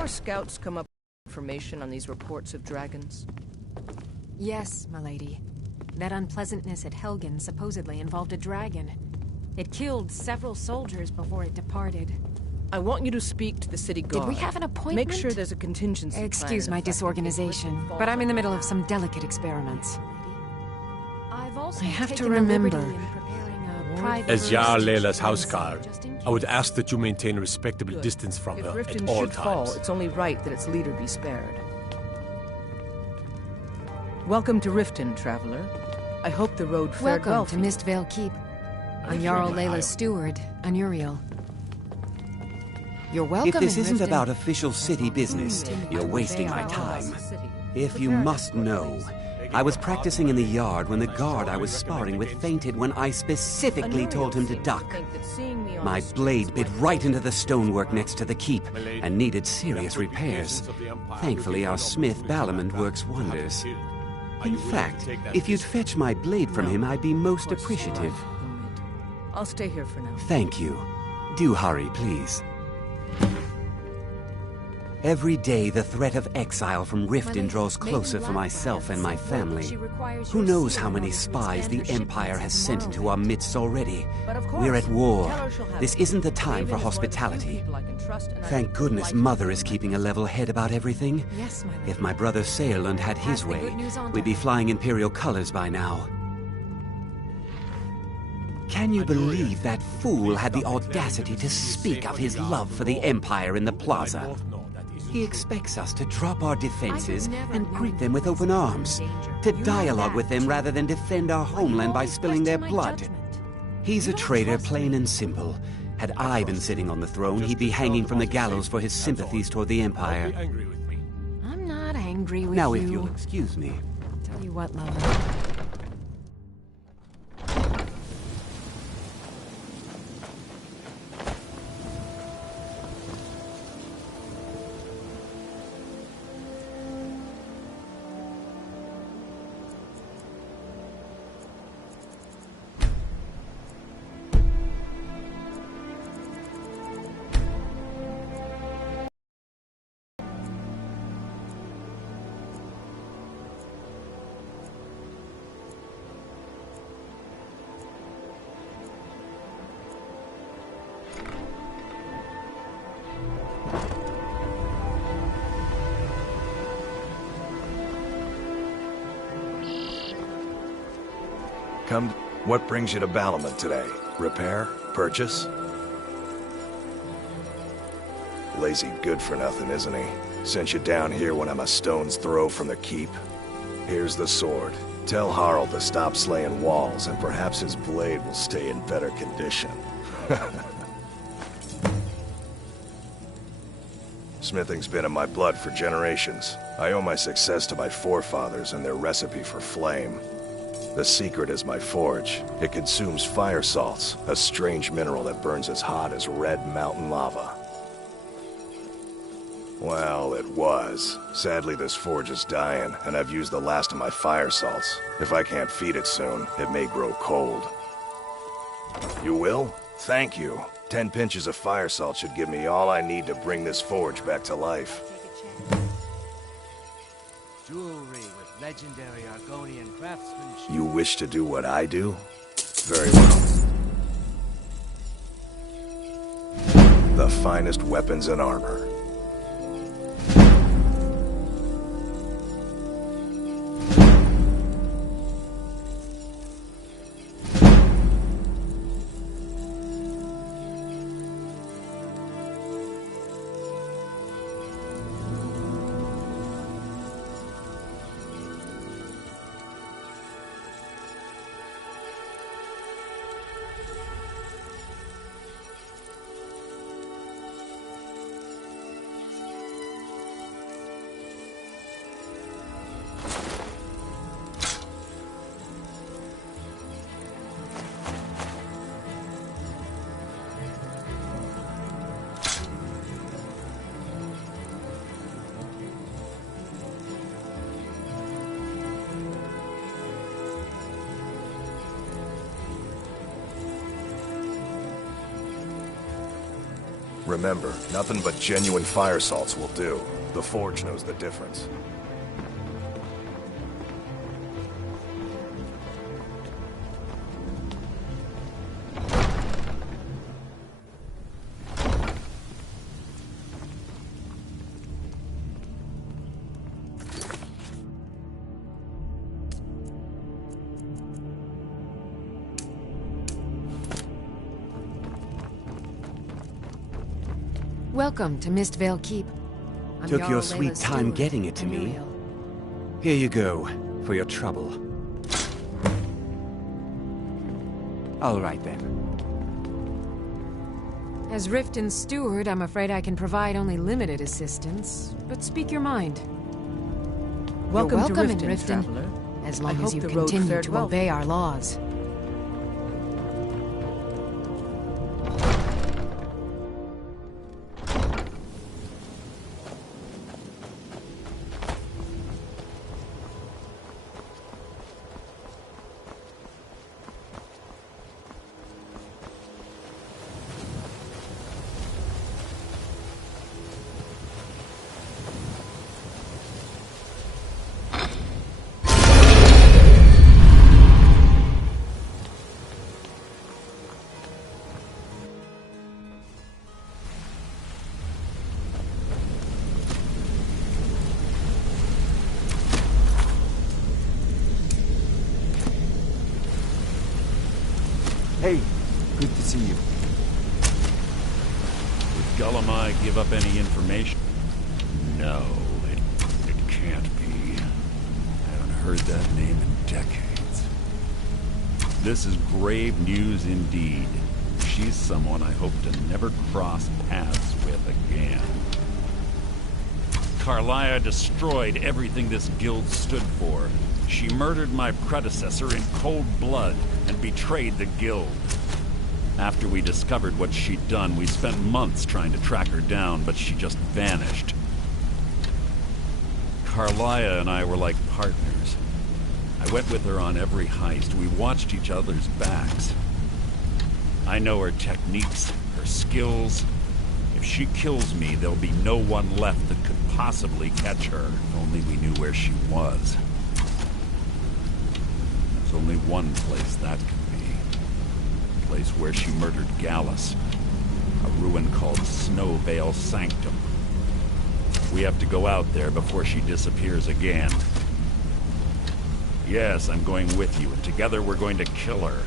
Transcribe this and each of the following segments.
our scouts come up with information on these reports of dragons? Yes, milady. That unpleasantness at Helgen supposedly involved a dragon. It killed several soldiers before it departed. I want you to speak to the city guard. Did we have an appointment? Make sure there's a contingency Excuse plan my disorganization, but I'm in the middle of some delicate experiments. I have to remember. As Jarl Leila's houseguard, I would ask that you maintain a respectable distance from If her Riften at all should fall, times. it's only right that its leader be spared. Welcome to Riften, traveler. I hope the road fared well Welcome to Mistvale Keep. I'm Jarl Leila's steward, Anuriel. You're welcome. If this in isn't Riften. about official city business, you're wasting my time. If you must know, I was practicing in the yard when the guard I was sparring with fainted when I specifically told him to duck. My blade bit right into the stonework next to the keep and needed serious repairs. Thankfully, our smith Balamand works wonders. In fact, if you'd fetch my blade from him, I'd be most appreciative. I'll stay here for now. Thank you. Do hurry, please. Every day, the threat of exile from Riften draws closer for myself and my family. Who knows how many spies the Empire has sent into our midst already? We're at war. This isn't the time for hospitality. Thank goodness Mother is keeping a level head about everything. Yes, my lady. If my brother Saerlund had his Pass the way, good news on we'd to be her. flying Imperial colors by now. Can you believe that fool had the audacity to speak of his love for the Empire in the plaza? He expects us to drop our defenses and greet them with open arms, to dialogue with them rather than defend our homeland by spilling their blood. He's a traitor, plain and simple. Had I been sitting on the throne, he'd be hanging from the gallows for his sympathies toward the Empire. I'm not angry with Now, you. if you'll excuse me. Tell you what, lover. What brings you to Balamand today? Repair? Purchase? Lazy good for nothing, isn't he? Sent you down here when I'm a stone's throw from the keep. Here's the sword. Tell Harald to stop slaying walls, and perhaps his blade will stay in better condition. Smithing's been in my blood for generations. I owe my success to my forefathers and their recipe for flame. The secret is my forge. It consumes fire salts, a strange mineral that burns as hot as red mountain lava. Well, it was. Sadly, this forge is dying, and I've used the last of my fire salts. If I can't feed it soon, it may grow cold. You will? Thank you. 10 pinches of fire salt should give me all I need to bring this forge back to life. Jewelry with legendary Argonian craftsmanship. You wish to do what I do? Very well. The finest weapons and armor. Remember, nothing but genuine fire salts will do. The Forge knows the difference. Welcome to Mistvale Keep. I'm Took Jarl your sweet Layla's time steward, getting it to and me. Uriel. Here you go, for your trouble. All right then. As Riften's steward, I'm afraid I can provide only limited assistance, but speak your mind. Welcome to welcome in Riften, Riften, traveler. as I long as hope you the road continue fared to well. obey our laws. Hey, good to see you. Did Gullamai give up any information? No, it can't be. I haven't heard that name in decades. This is grave news indeed. She's someone I hope to never cross paths with again. Karliah destroyed everything this guild stood for. She murdered my predecessor in cold blood and betrayed the guild. After we discovered what she'd done, we spent months trying to track her down, but she just vanished. Karliah and I were like partners. I went with her on every heist. We watched each other's backs. I know her techniques, her skills. If she kills me, there'll be no one left that could possibly catch her. If only we knew where she was. There's only one place that could be. The place where she murdered Gallus. A ruin called Snowvale Sanctum. We have to go out there before she disappears again. Yes, I'm going with you, and together we're going to kill her.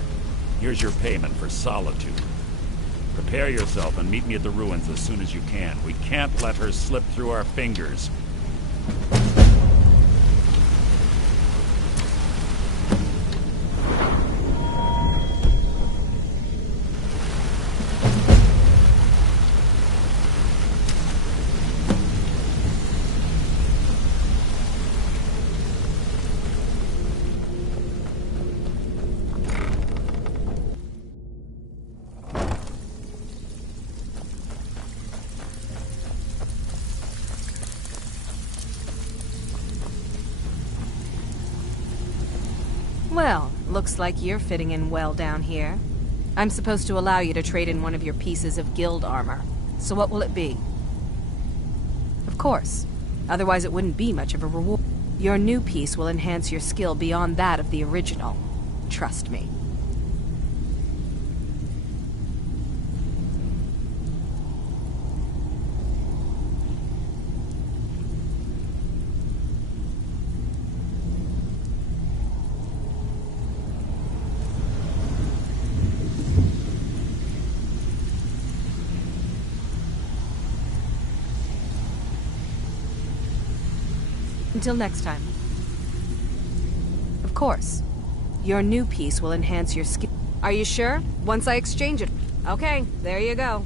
Here's your payment for solitude. Prepare yourself and meet me at the ruins as soon as you can. We can't let her slip through our fingers. Well, looks like you're fitting in well down here. I'm supposed to allow you to trade in one of your pieces of guild armor. So what will it be? Of course. Otherwise it wouldn't be much of a reward. Your new piece will enhance your skill beyond that of the original. Trust me. Until next time. Of course. Your new piece will enhance your skill. Are you sure? Once I exchange it. Okay, there you go.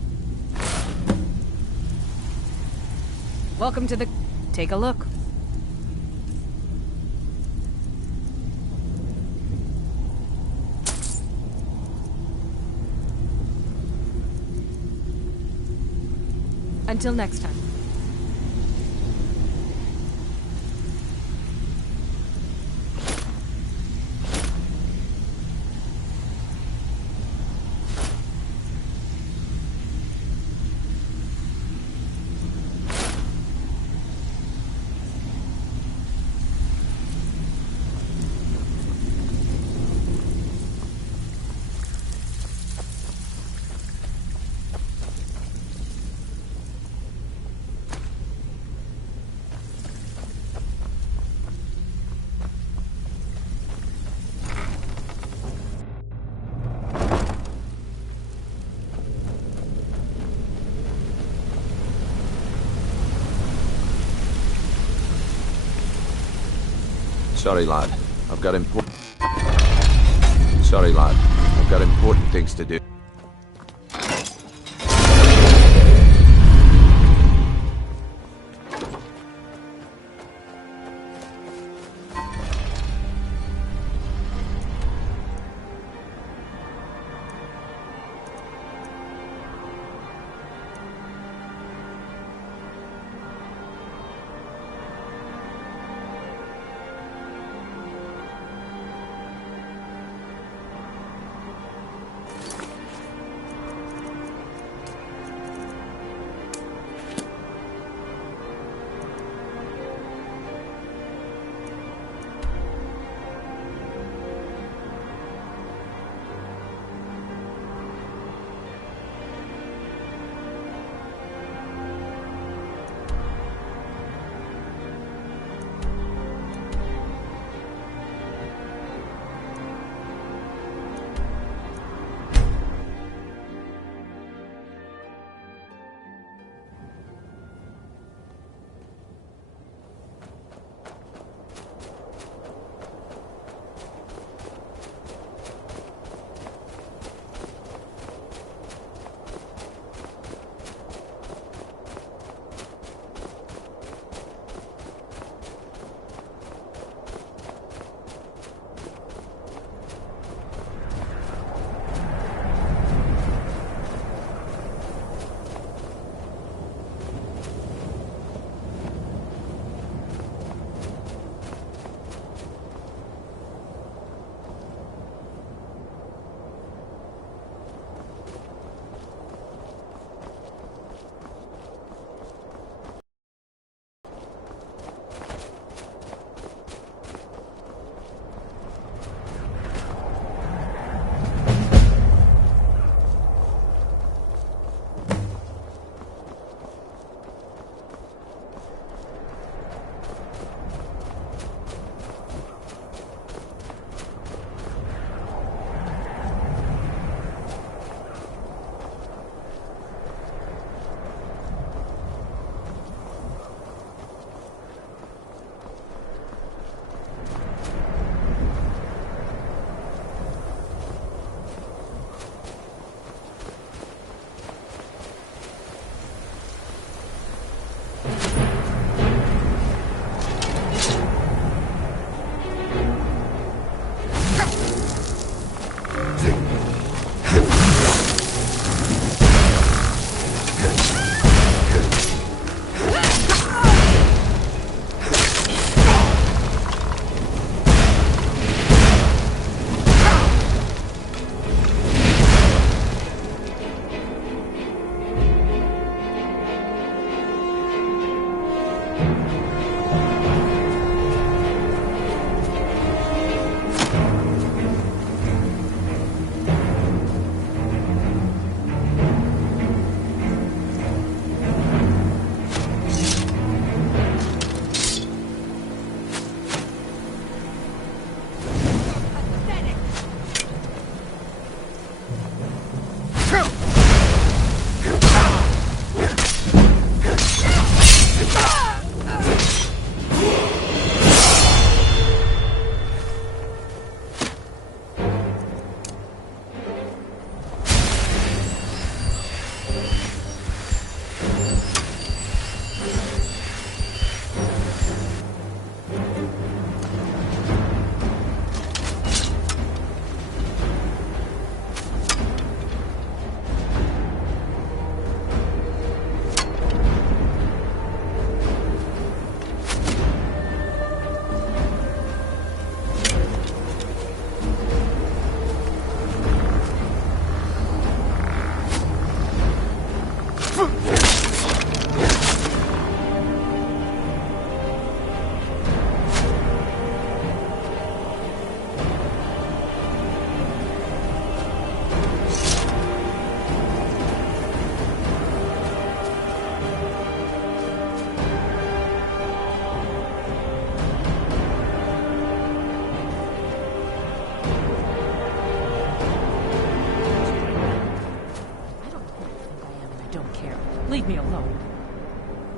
Welcome to the... Take a look. Until next time. Sorry, lad. I've got important... Sorry, lad. I've got important things to do.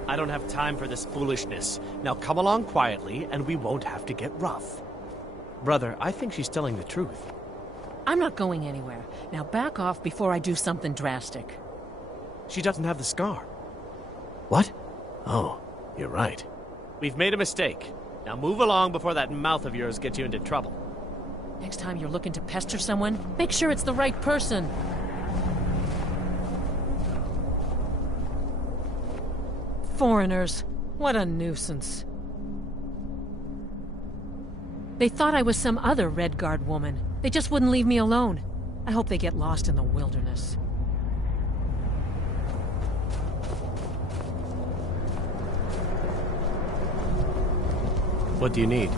I don't have time for this foolishness. Now come along quietly, and we won't have to get rough. Brother, I think she's telling the truth. I'm not going anywhere. Now back off before I do something drastic. She doesn't have the scar. What? Oh, you're right. We've made a mistake. Now move along before that mouth of yours gets you into trouble. Next time you're looking to pester someone, make sure it's the right person. Foreigners. What a nuisance. They thought I was some other Redguard woman. They just wouldn't leave me alone. I hope they get lost in the wilderness. What do you need?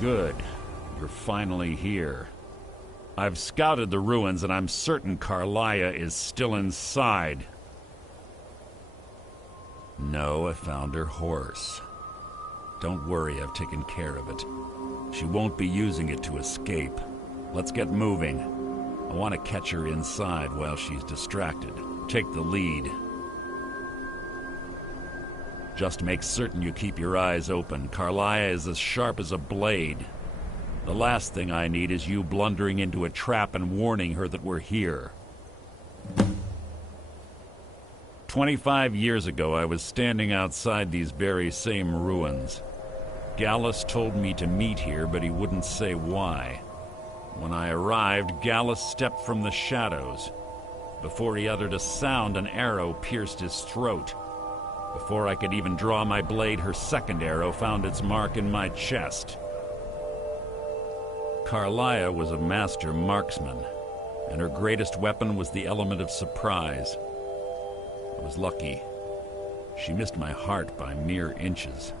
Good. You're finally here. I've scouted the ruins and I'm certain Carlia is still inside. No, I found her horse. Don't worry, I've taken care of it. She won't be using it to escape. Let's get moving. I want to catch her inside while she's distracted. Take the lead. Just make certain you keep your eyes open. Carlia is as sharp as a blade. The last thing I need is you blundering into a trap and warning her that we're here. 25 years ago, I was standing outside these very same ruins. Gallus told me to meet here, but he wouldn't say why. When I arrived, Gallus stepped from the shadows. Before he uttered a sound, an arrow pierced his throat. Before I could even draw my blade, her second arrow found its mark in my chest. Carlia was a master marksman, and her greatest weapon was the element of surprise. I was lucky. She missed my heart by mere inches.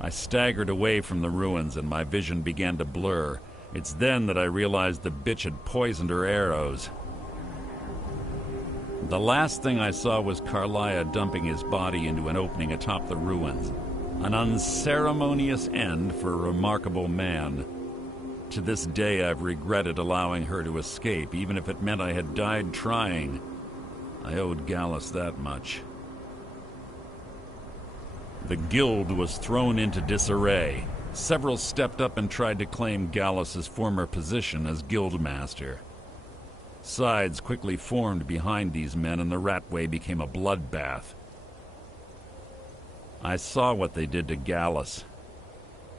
I staggered away from the ruins, and my vision began to blur. It's then that I realized the bitch had poisoned her arrows. The last thing I saw was Carlia dumping his body into an opening atop the ruins. An unceremonious end for a remarkable man. To this day, I've regretted allowing her to escape, even if it meant I had died trying. I owed Gallus that much. The guild was thrown into disarray. Several stepped up and tried to claim Gallus's former position as guildmaster. Sides quickly formed behind these men, and the Ratway became a bloodbath. I saw what they did to Gallus.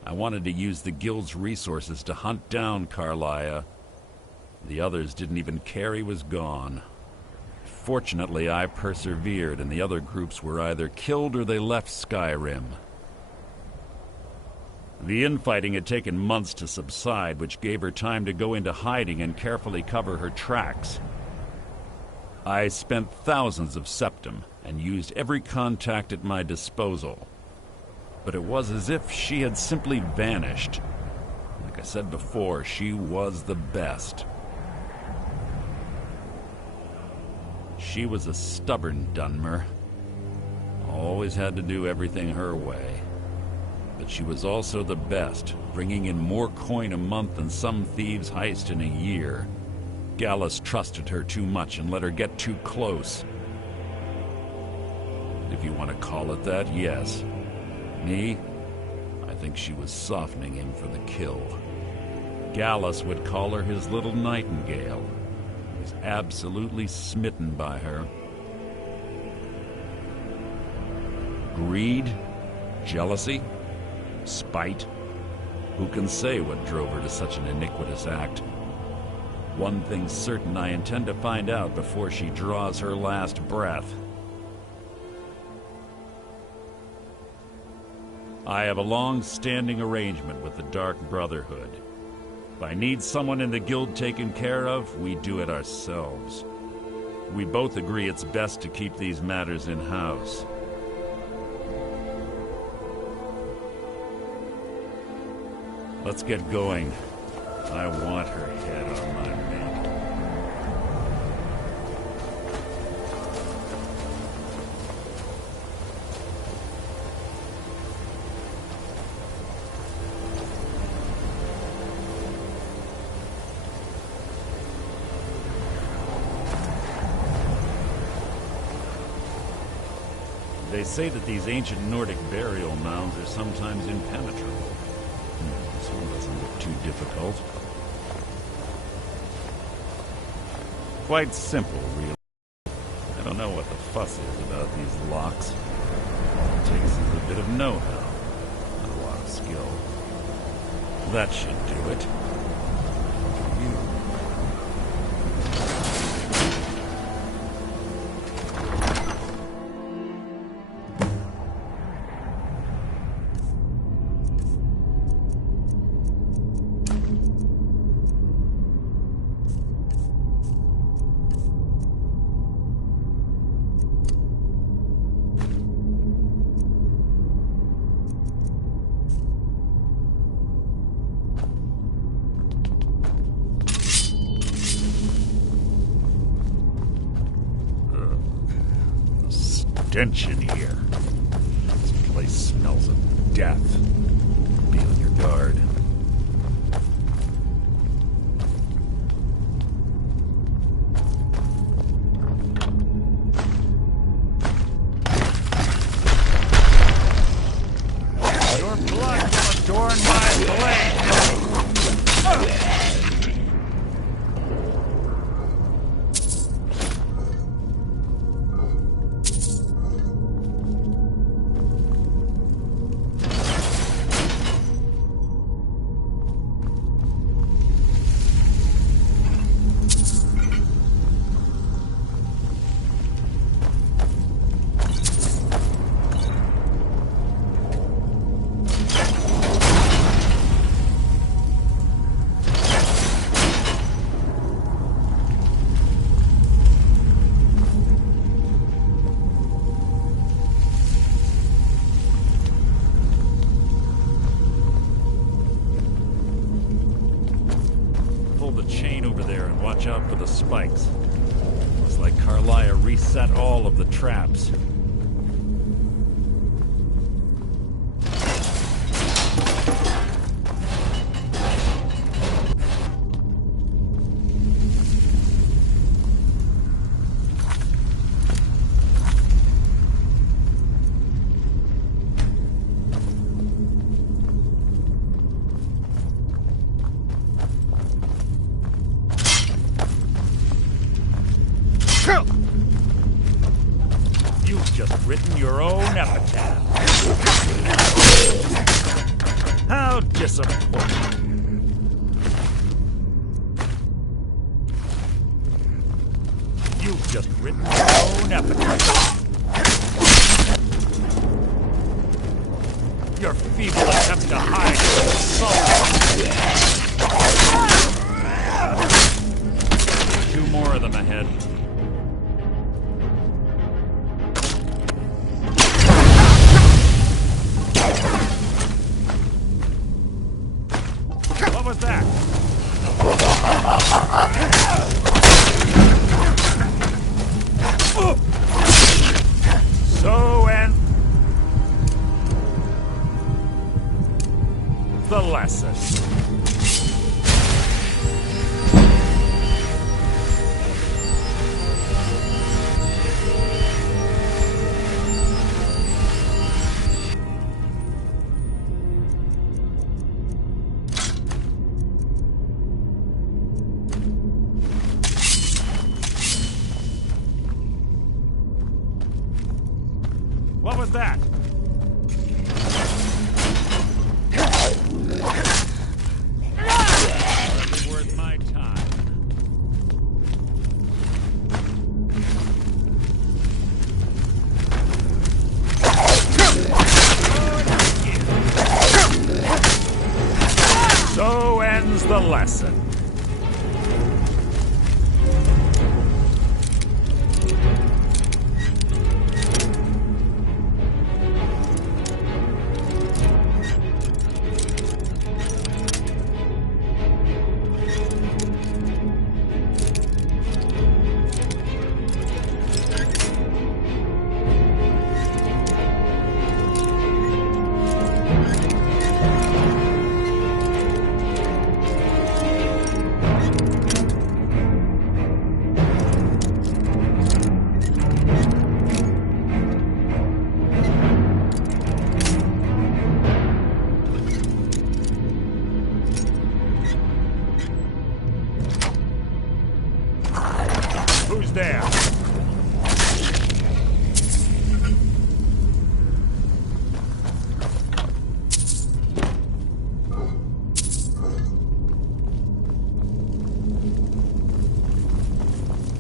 I wanted to use the guild's resources to hunt down Carlia. The others didn't even care he was gone. Fortunately, I persevered, and the other groups were either killed or they left Skyrim. The infighting had taken months to subside, which gave her time to go into hiding and carefully cover her tracks. I spent thousands of septum and used every contact at my disposal. But it was as if she had simply vanished. Like I said before, she was the best. She was a stubborn Dunmer. Always had to do everything her way. But she was also the best, bringing in more coin a month than some thieves heist in a year. Gallus trusted her too much and let her get too close. If you want to call it that, yes. Me? I think she was softening him for the kill. Gallus would call her his little nightingale. He was absolutely smitten by her. Greed? Jealousy? Spite? Who can say what drove her to such an iniquitous act? One thing's certain, I intend to find out before she draws her last breath. I have a long-standing arrangement with the Dark Brotherhood. If I need someone in the guild taken care of, we do it ourselves. We both agree it's best to keep these matters in-house. Let's get going. I want her head on my mantle. They say that these ancient Nordic burial mounds are sometimes impenetrable. This one doesn't look too difficult. Quite simple, really. I don't know what the fuss is about these locks. All it takes is a bit of know-how, not a lot of skill. That should do it. Stench in here. This place smells of death. Be on your guard. Your blood will adorn my blade! Watch out for the spikes. Looks like Carlia reset all of the traps. You've just written your own epitaph. How disappointing. You've just written your own epitaph. Your feeble attempt to hide your soul. 2 more of them ahead. What was that? Hardly worth my time. So ends the lesson. Who's there?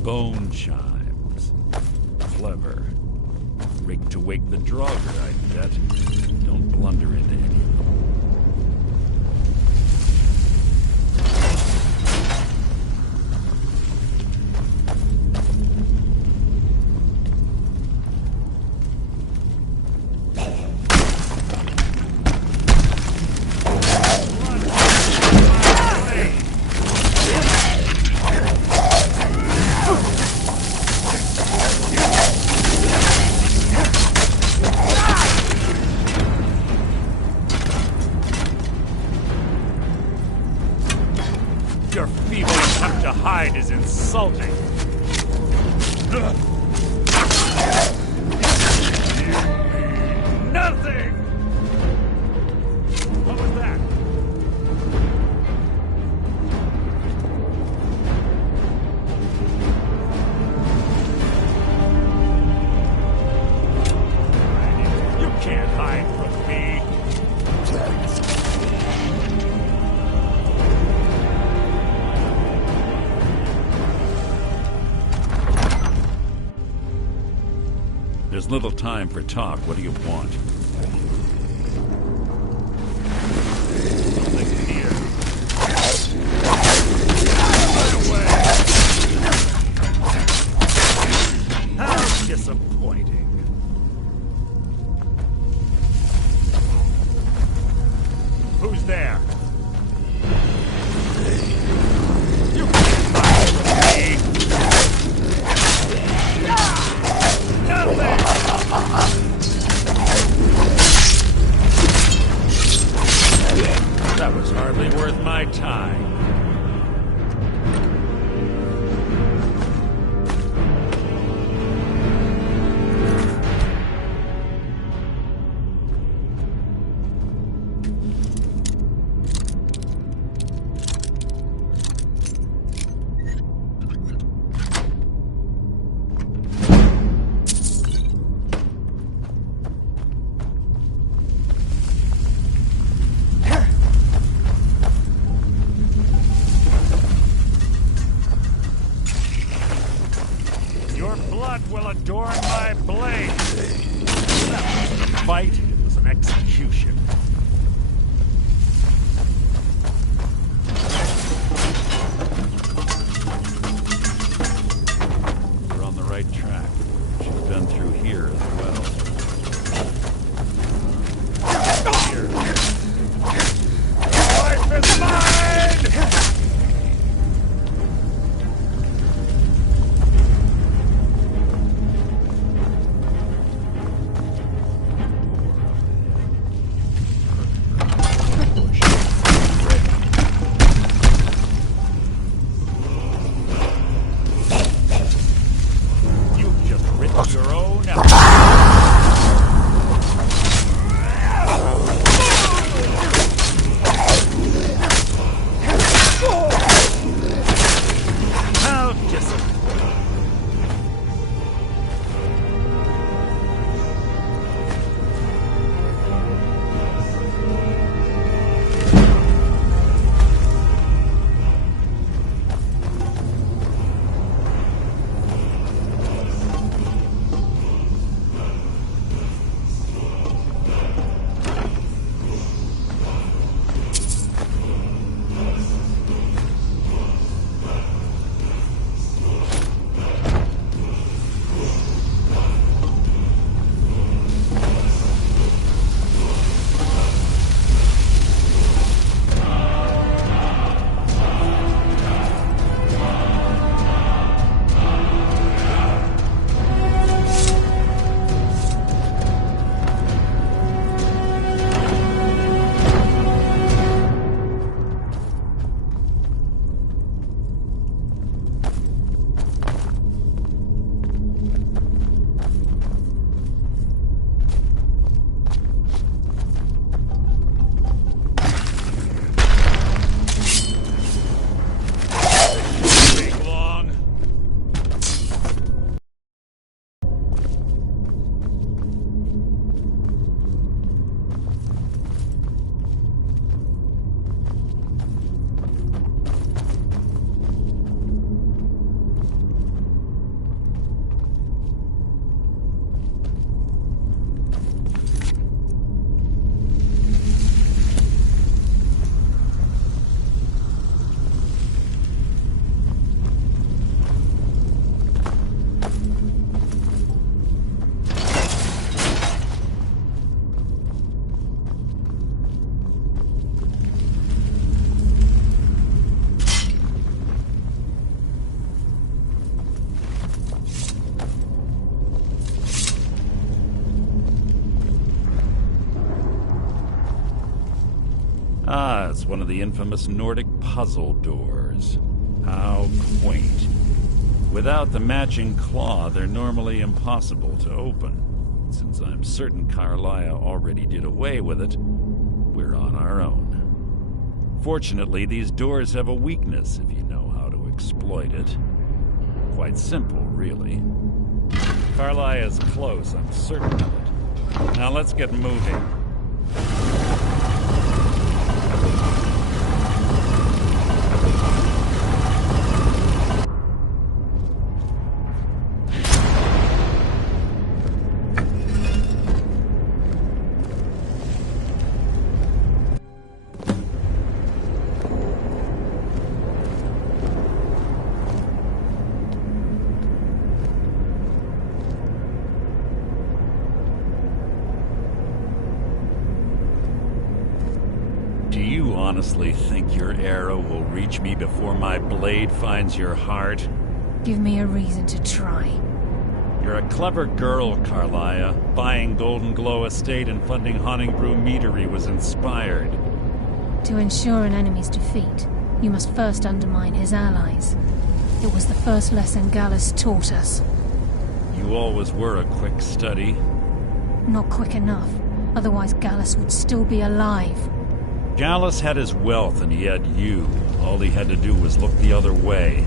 Bone chimes. Clever. Rigged to wake the Draugr, I bet. Don't blunder into any of them. Your feeble attempt to hide is insulting. Nothing! What was that? You can't hide from me. There's little time for talk. What do you want? Nothing here. Right away. How disappointing. Who's there? You can't hide from me. Nothing! That was hardly worth my time. Your blood will adorn my blade. That wasn't a fight, it was an execution. We're on the right track. Should have been through here as well. Here. Life is mine! Your own Ah, it's one of the infamous Nordic puzzle doors. How quaint. Without the matching claw, they're normally impossible to open. Since I'm certain Carlia already did away with it, we're on our own. Fortunately, these doors have a weakness if you know how to exploit it. Quite simple, really. Carlia is close, I'm certain of it. Now let's get moving. Do you honestly think your arrow will reach me before my blade finds your heart? Give me a reason to try. You're a clever girl, Carlia. Buying Golden Glow Estate and funding Haunting Brew Meadery was inspired. To ensure an enemy's defeat, you must first undermine his allies. It was the first lesson Gallus taught us. You always were a quick study. Not quick enough. Otherwise Gallus would still be alive. Gallus had his wealth and he had you. All he had to do was look the other way.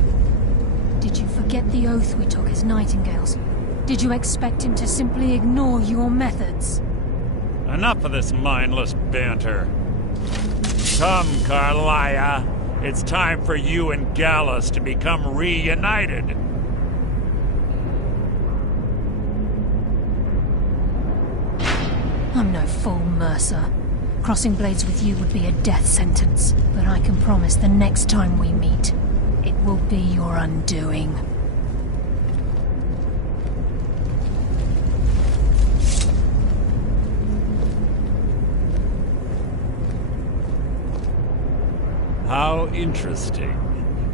Did you forget the oath we took as Nightingales? Did you expect him to simply ignore your methods? Enough of this mindless banter. Come, Carlia. It's time for you and Gallus to become reunited. I'm no fool, Mercer. Crossing blades with you would be a death sentence, but I can promise the next time we meet, it will be your undoing. How interesting.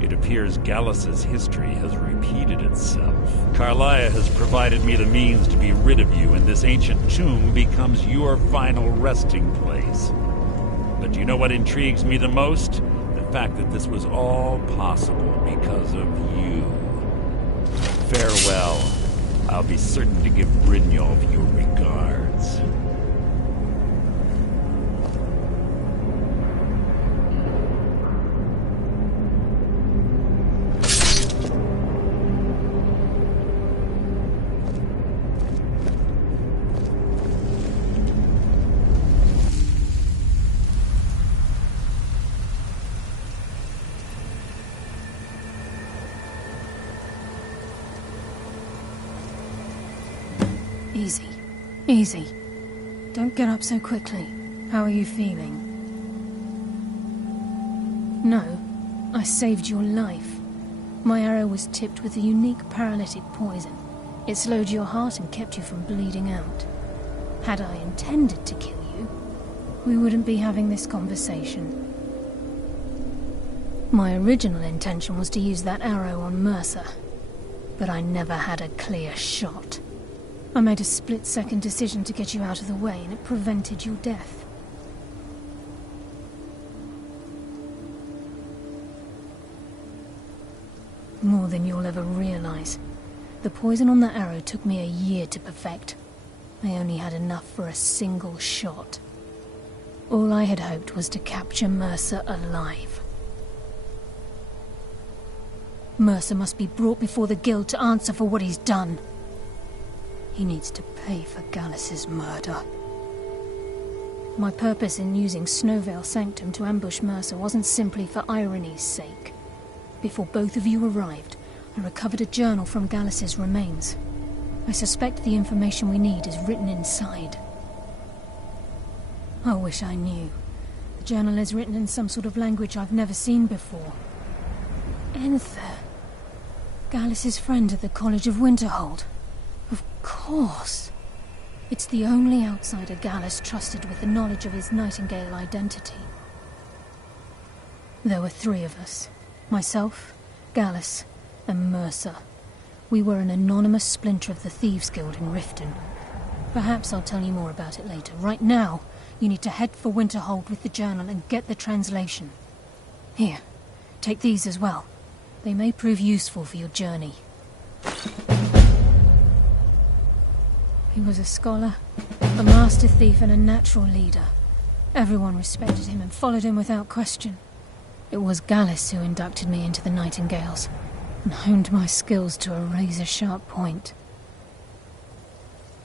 It appears Gallus's history has repeated itself. Carlia has provided me the means to be rid of you, and this ancient tomb becomes your final resting place. But do you know what intrigues me the most? The fact that this was all possible because of you. Farewell. I'll be certain to give Brynjolf your regards. Easy. Easy. Don't get up so quickly. How are you feeling? No, I saved your life. My arrow was tipped with a unique paralytic poison. It slowed your heart and kept you from bleeding out. Had I intended to kill you, we wouldn't be having this conversation. My original intention was to use that arrow on Mercer, but I never had a clear shot. I made a split-second decision to get you out of the way, and it prevented your death. More than you'll ever realize. The poison on that arrow took me a year to perfect. I only had enough for a single shot. All I had hoped was to capture Mercer alive. Mercer must be brought before the Guild to answer for what he's done. He needs to pay for Gallus's murder. My purpose in using Snowvale Sanctum to ambush Mercer wasn't simply for irony's sake. Before both of you arrived, I recovered a journal from Gallus's remains. I suspect the information we need is written inside. I wish I knew. The journal is written in some sort of language I've never seen before. Enther. Gallus's friend at the College of Winterhold. Of course. It's the only outsider Gallus trusted with the knowledge of his Nightingale identity. There were 3 of us. Myself, Gallus, and Mercer. We were an anonymous splinter of the Thieves' Guild in Riften. Perhaps I'll tell you more about it later. Right now, You need to head for Winterhold with the journal and get the translation. Here, take these as well. They may prove useful for your journey. He was a scholar, a master thief and a natural leader. Everyone respected him and followed him without question. It was Gallus who inducted me into the Nightingales, and honed my skills to a razor-sharp point.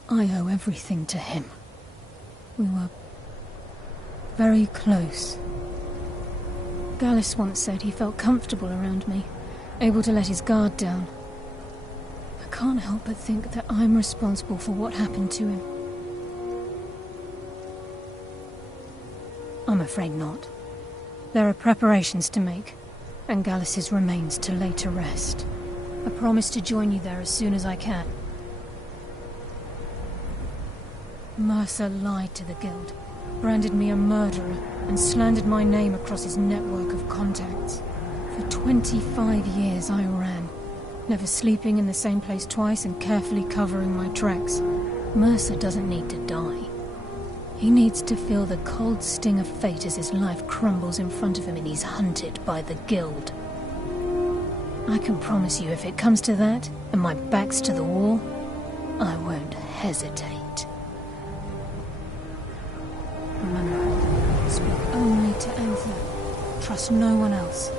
I owe everything to him. We were very close. Gallus once said he felt comfortable around me, able to let his guard down. I can't help but think that I'm responsible for what happened to him. I'm afraid not. There are preparations to make, and Gallus's remains to lay to rest. I promise to join you there as soon as I can. Mercer lied to the Guild, branded me a murderer, and slandered my name across his network of contacts. For 25 years I ran, never sleeping in the same place twice and carefully covering my tracks. Mercer doesn't need to die. He needs to feel the cold sting of fate as his life crumbles in front of him and he's hunted by the Guild. I can promise you, if it comes to that, and my back's to the wall, I won't hesitate. Remember, speak only to Anthony. Trust no one else.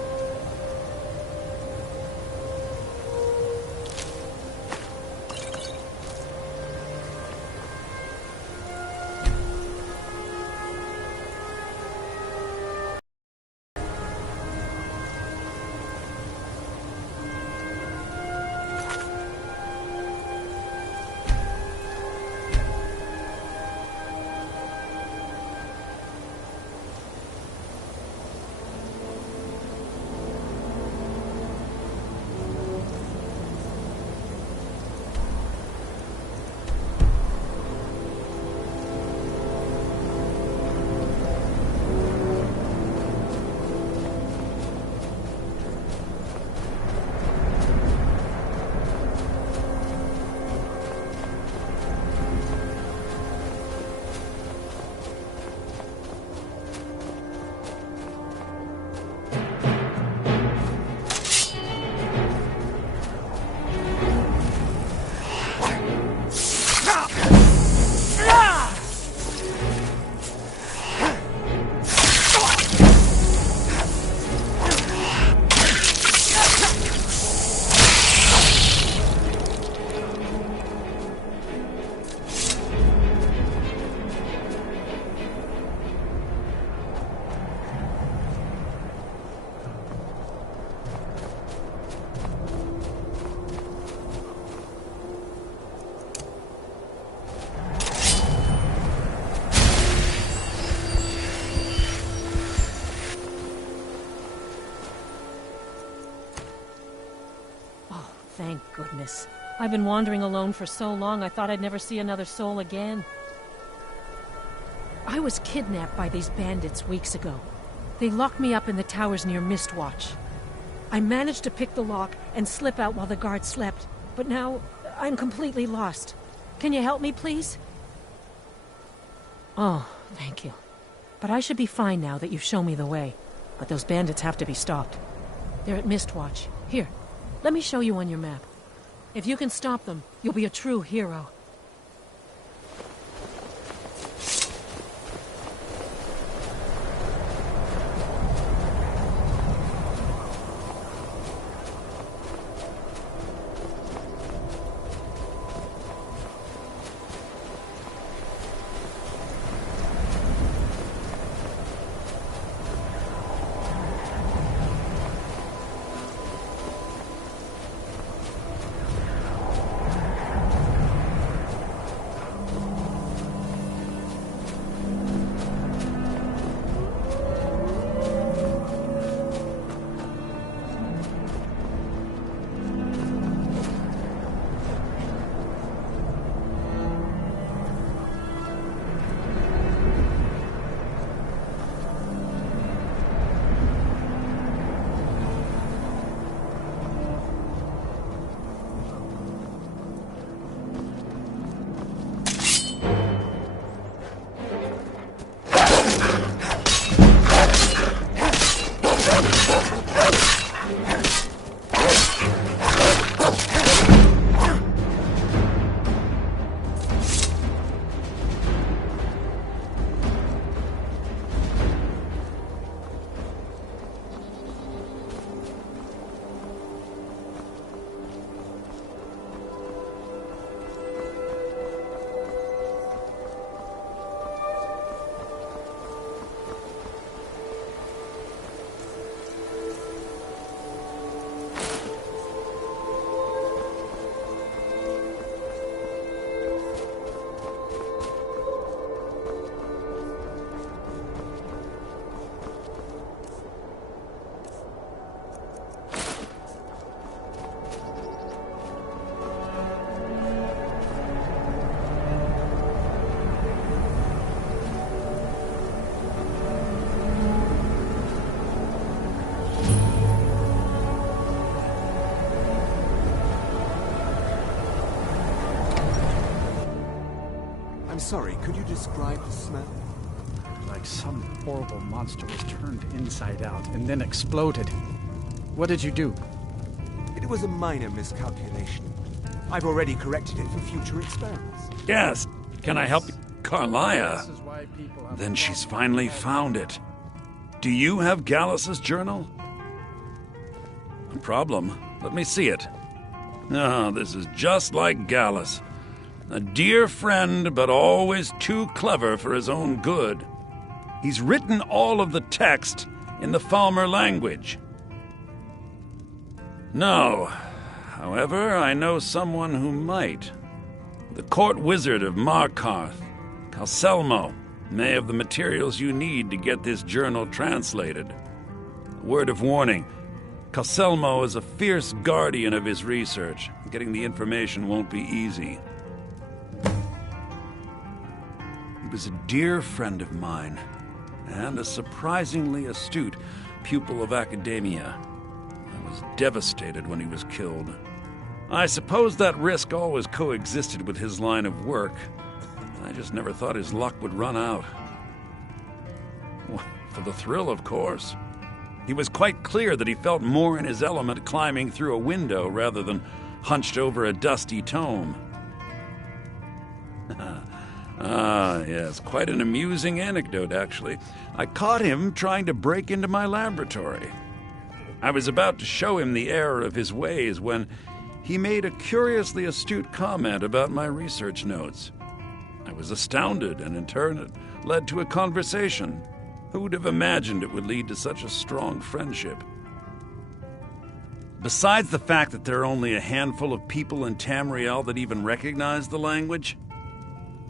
Thank goodness. I've been wandering alone for so long, I thought I'd never see another soul again. I was kidnapped by these bandits weeks ago. They locked me up in the towers near Mistwatch. I managed to pick the lock and slip out while the guards slept, but now I'm completely lost. Can you help me, please? Oh, thank you. But I should be fine now that you've shown me the way. But those bandits have to be stopped. They're at Mistwatch. Here, let me show you on your map. If you can stop them, you'll be a true hero. I'm sorry, could you describe the smell? Like some horrible monster was turned inside out and then exploded. What did you do? It was a minor miscalculation. I've already corrected it for future experiments. Yes. Can I help you? Carlia. Then she's finally found it. Do you have Gallus's journal? No problem. Let me see it. Oh, this is just like Gallus. A dear friend, but always too clever for his own good. He's written all of the text in the Falmer language. No. However, I know someone who might. The court wizard of Markarth, Calselmo, may have the materials you need to get this journal translated. A word of warning. Calselmo is a fierce guardian of his research. Getting the information won't be easy. He was a dear friend of mine, and a surprisingly astute pupil of academia. I was devastated when he was killed. I suppose that risk always coexisted with his line of work. I just never thought his luck would run out. For the thrill, of course. He was quite clear that he felt more in his element climbing through a window rather than hunched over a dusty tome. Yes, quite an amusing anecdote, actually. I caught him trying to break into my laboratory. I was about to show him the error of his ways when he made a curiously astute comment about my research notes. I was astounded, and in turn it led to a conversation. Who would have imagined it would lead to such a strong friendship? Besides the fact that there are only a handful of people in Tamriel that even recognize the language,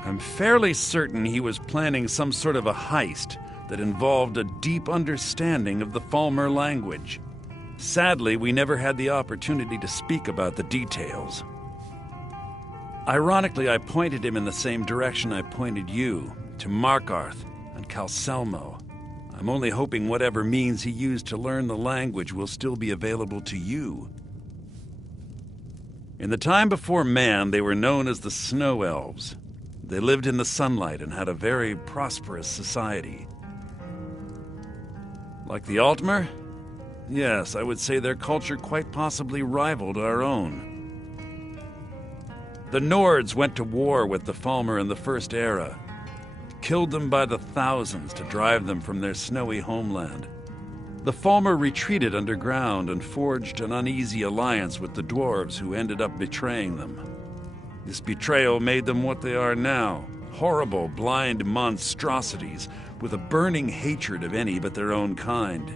I'm fairly certain he was planning some sort of a heist that involved a deep understanding of the Falmer language. Sadly, we never had the opportunity to speak about the details. Ironically, I pointed him in the same direction I pointed you, to Markarth and Calselmo. I'm only hoping whatever means he used to learn the language will still be available to you. In the time before man, they were known as the Snow Elves. They lived in the sunlight and had a very prosperous society. Like the Altmer? Yes, I would say their culture quite possibly rivaled our own. The Nords went to war with the Falmer in the First Era, killed them by the thousands to drive them from their snowy homeland. The Falmer retreated underground and forged an uneasy alliance with the dwarves who ended up betraying them. This betrayal made them what they are now, horrible, blind monstrosities with a burning hatred of any but their own kind.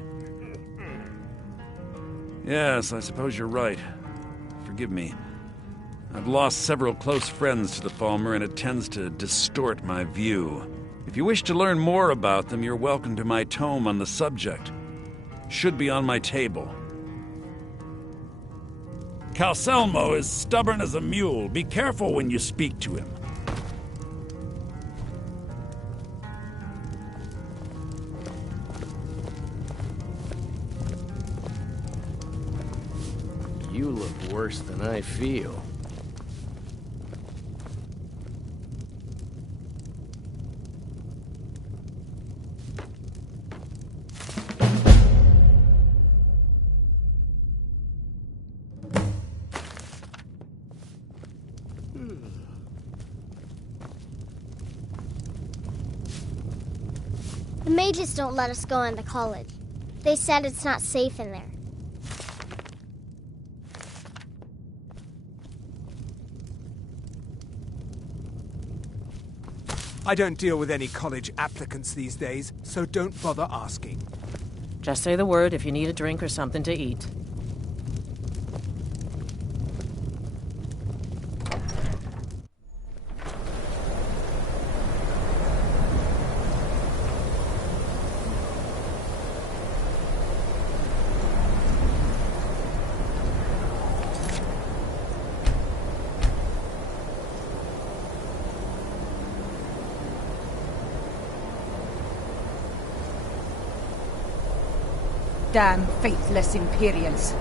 Yes, I suppose you're right. Forgive me. I've lost several close friends to the Falmer, and it tends to distort my view. If you wish to learn more about them, you're welcome to my tome on the subject. Should be on my table. Calselmo is stubborn as a mule. Be careful when you speak to him. You look worse than I feel. The mages don't let us go into college. They said it's not safe in there. I don't deal with any college applicants these days, so don't bother asking. Just say the word if you need a drink or something to eat. Damn faithless Imperials.